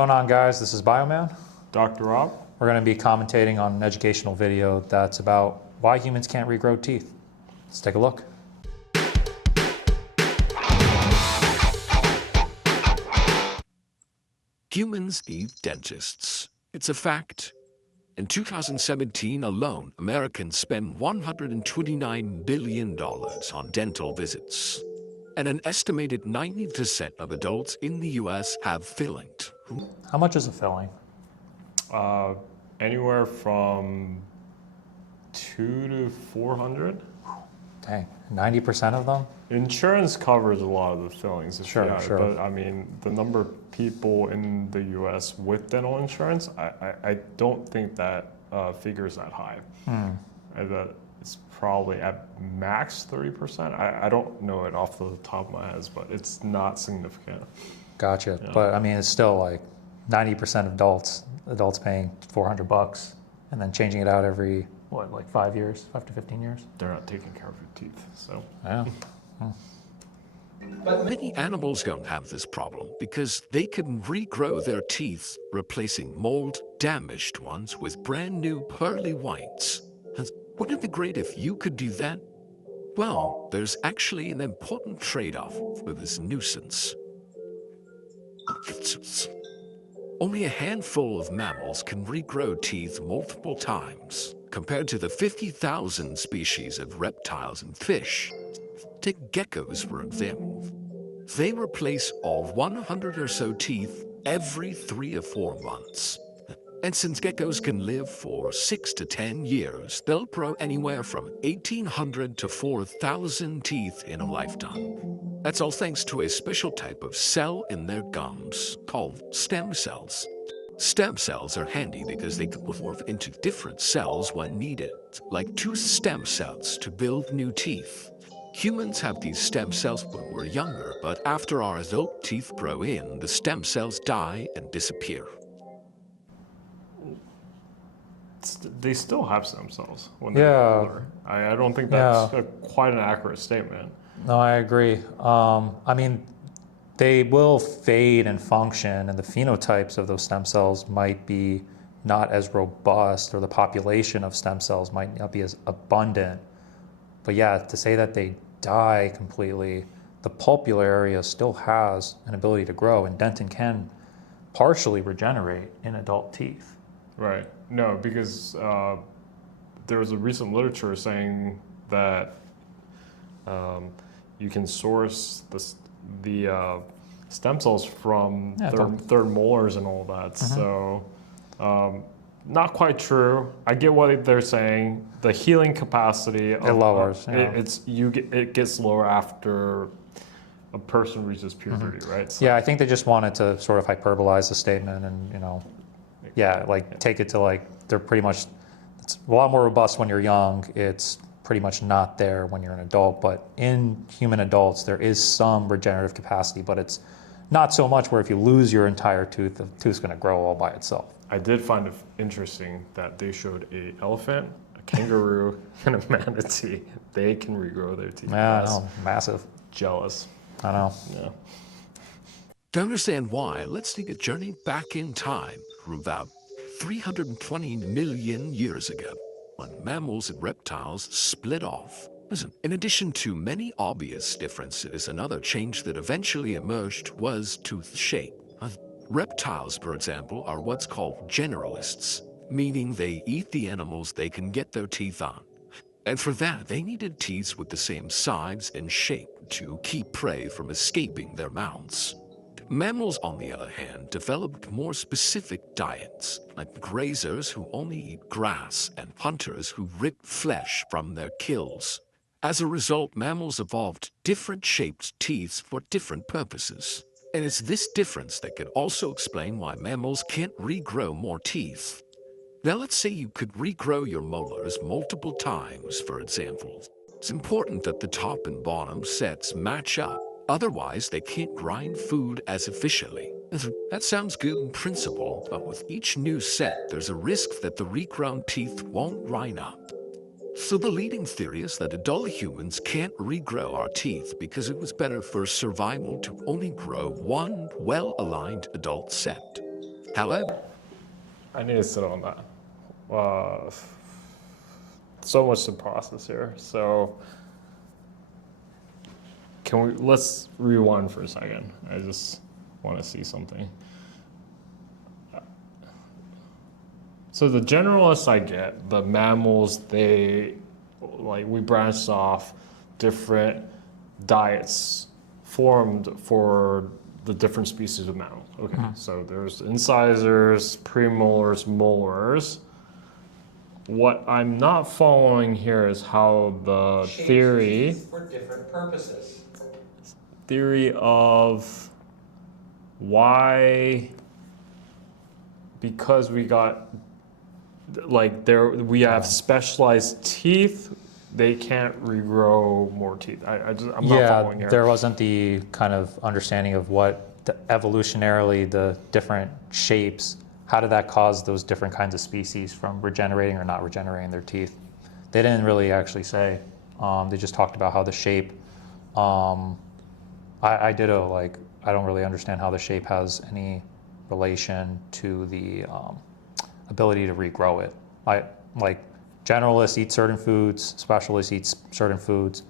What's going on, guys? This is Bioman. Dr. Rob? We're going to be commentating on an educational video that's about why humans can't regrow teeth. Let's take a look. Humans need dentists. It's a fact. In 2017 alone, Americans spent $129 billion on dental visits. And an estimated 90% of adults in the US have fillings. How much is a filling? Anywhere from 2 to 400. Dang, 90% of them? Insurance covers a lot of the fillings. Sure. But I mean, the number of people in the US with dental insurance, I don't think that figure is that high. It's probably at max 30%. I don't know it off the top of my head, but it's not significant. Gotcha. Yeah. But I mean, it's still like 90% of adults paying $400 and then changing it out every, what, like 5 years, 5 to 15 years? They're not taking care of your teeth, so. Yeah. But many animals don't have this problem because they can regrow their teeth, replacing mold, damaged ones with brand new pearly whites. Wouldn't it be great if you could do that? Well, there's actually an important trade-off for this nuisance. Only a handful of mammals can regrow teeth multiple times, compared to the 50,000 species of reptiles and fish. Take geckos, for example. They replace all 100 or so teeth every 3 or 4 months. And since geckos can live for 6 to 10 years, they'll grow anywhere from 1,800 to 4,000 teeth in a lifetime. That's all thanks to a special type of cell in their gums called stem cells. Stem cells are handy because they can morph into different cells when needed, like tooth stem cells to build new teeth. Humans have these stem cells when we're younger, but after our adult teeth grow in, the stem cells die and disappear. They still have stem cells when they're older. I don't think that's quite an accurate statement. No, I agree. I mean, they will fade in function, and the phenotypes of those stem cells might be not as robust, or the population of stem cells might not be as abundant. But yeah, to say that they die completely, the pulpular area still has an ability to grow, and dentin can partially regenerate in adult teeth. Right. No, because there was a recent literature saying that you can source the stem cells from third molars and all that. So not quite true. I get what they're saying. The healing capacity It lowers. It gets lower after a person reaches puberty, right? So, yeah, I think they just wanted to sort of hyperbolize the statement and, take it to like they're pretty much, it's a lot more robust when you're young. It's pretty much not there when you're an adult, but in human adults, there is some regenerative capacity, but it's not so much where if you lose your entire tooth, the tooth's gonna grow all by itself. I did find it interesting that they showed an elephant, a kangaroo, and a manatee. They can regrow their teeth. Yeah, I know, massive. Jealous. I know. Yeah. To understand why, let's take a journey back in time from about 320 million years ago, when mammals and reptiles split off. Listen, in addition to many obvious differences, another change that eventually emerged was tooth shape. Reptiles, for example, are what's called generalists, meaning they eat the animals they can get their teeth on. And for that, they needed teeth with the same size and shape to keep prey from escaping their mouths. Mammals, on the other hand, developed more specific diets, like grazers who only eat grass and hunters who rip flesh from their kills. As a result, mammals evolved different shaped teeth for different purposes. And it's this difference that could also explain why mammals can't regrow more teeth. Now let's say you could regrow your molars multiple times, for example. It's important that the top and bottom sets match up. Otherwise, they can't grind food as efficiently. That sounds good in principle, but with each new set, there's a risk that the regrown teeth won't line up. So the leading theory is that adult humans can't regrow our teeth because it was better for survival to only grow one well-aligned adult set. However, I need to sit on that. So much to process here. So let's rewind for a second. I just want to see something. So the generalists I get, the mammals, we branched off different diets formed for the different species of mammals. Okay, so there's incisors, premolars, molars. What I'm not following here is how the theory for different purposes. of why, because we got we have specialized teeth, they can't regrow more teeth. I'm not following here. There wasn't the kind of understanding of what evolutionarily the different shapes, how did that cause those different kinds of species from regenerating or not regenerating their teeth? They didn't really actually say. They just talked about how the shape, I ditto, like, I don't really understand how the shape has any relation to the ability to regrow it. Generalists eat certain foods, specialists eat certain foods,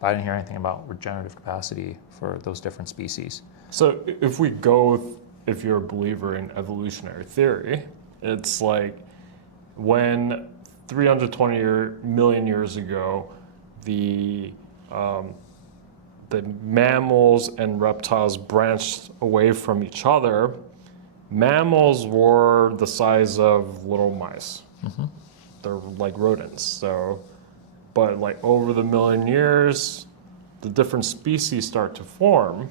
but I didn't hear anything about regenerative capacity for those different species. So if you're a believer in evolutionary theory, it's like when 320 million years ago, the mammals and reptiles branched away from each other. Mammals were the size of little mice. They're like rodents. So, but like over the million years, the different species start to form.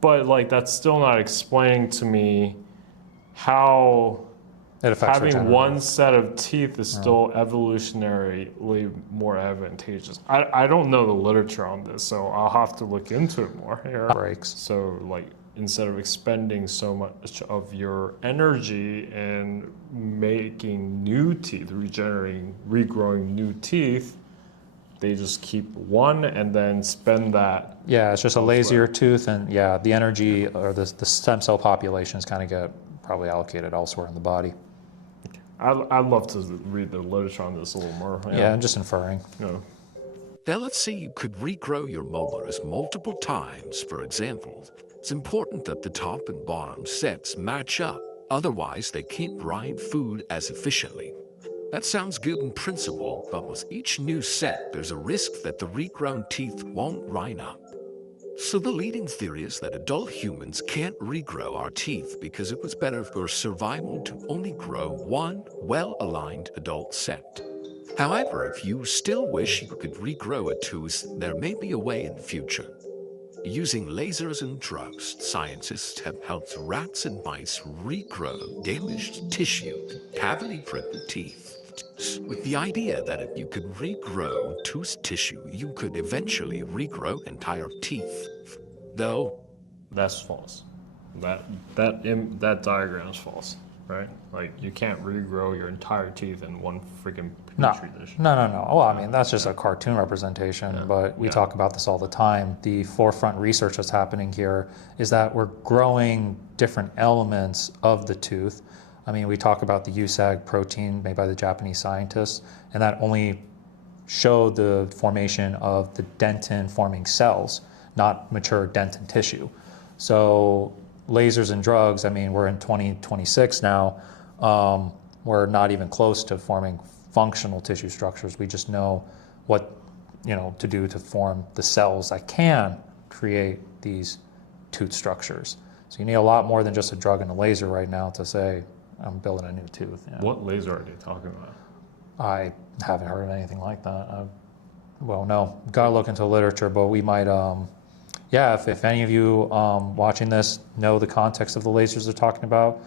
But like that's still not explaining to me how It affects having regenerative. one set of teeth is still evolutionarily more advantageous. I don't know the literature on this, so I'll have to look into it more here. Breaks. So like instead of expending so much of your energy in making new teeth, regrowing new teeth, they just keep one and then spend that. Yeah, it's just a lazier tooth, and the energy or the stem cell populations kind of get probably allocated elsewhere in the body. I'd love to read the literature on this a little more. Yeah, I'm just inferring. now let's say you could regrow your molars multiple times, for example. It's important that the top and bottom sets match up, otherwise they can't grind food as efficiently. That sounds good in principle, but with each new set, there's a risk that the regrown teeth won't line up. So the leading theory is that adult humans can't regrow our teeth because it was better for survival to only grow one well-aligned adult set. However, if you still wish you could regrow a tooth, there may be a way in the future. Using lasers and drugs, scientists have helped rats and mice regrow damaged tissue, cavity-ridden teeth, with the idea that if you could regrow tooth tissue, you could eventually regrow entire teeth. Though, That's false. That diagram is false, right? Like you can't regrow your entire teeth in one freaking petri dish. No. Well, I mean, that's just a cartoon representation, but we talk about this all the time. The forefront research that's happening here is that we're growing different elements of the tooth. I mean, we talk about the USAG protein made by the Japanese scientists, and that only showed the formation of the dentin-forming cells, not mature dentin tissue. So lasers and drugs, I mean, we're in 2026 now. We're not even close to forming functional tissue structures. We just know what to do to form the cells that can create these tooth structures. So you need a lot more than just a drug and a laser right now to say, I'm building a new tooth. What laser are they talking about? I haven't heard of anything like that. Well, no, gotta look into literature, but we might, if any of you watching this know the context of the lasers they're talking about,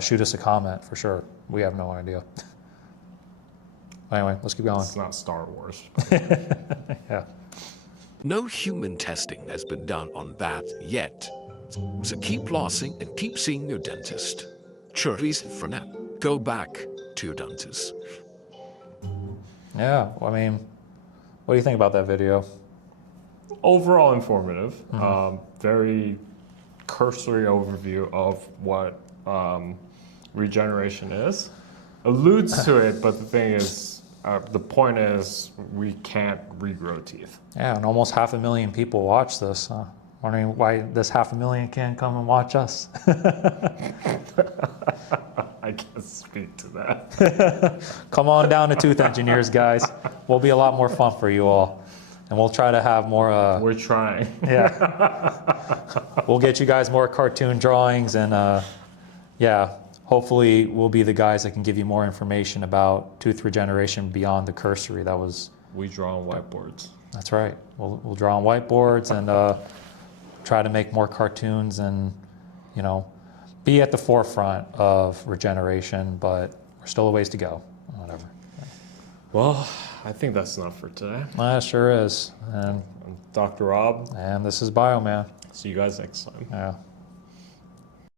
shoot us a comment for sure. We have no idea. Anyway, let's keep going. It's not Star Wars. Yeah. no human testing has been done on that yet. So keep flossing and keep seeing your dentist. Cheers for now. Go back to your dentist. Yeah, I mean, what do you think about that video? Overall informative, very cursory overview of what regeneration is. Alludes to it, but the thing is, the point is, we can't regrow teeth. Yeah, and almost 500,000 people watch this. Wondering why this 500,000 can't come and watch us. I can't speak to that. Come on down to Tooth Engineers, guys. We'll be a lot more fun for you all. And we'll try to have more... We're trying. Yeah. We'll get you guys more cartoon drawings and yeah, hopefully we'll be the guys that can give you more information about tooth regeneration beyond the cursory. We draw on whiteboards. That's right. We'll draw on whiteboards and try to make more cartoons and, you know, be at the forefront of regeneration, but we're still a ways to go. Whatever. Well, I think that's enough for today. That sure is. And I'm Dr. Rob. this is Bioman. See you guys next time. Yeah.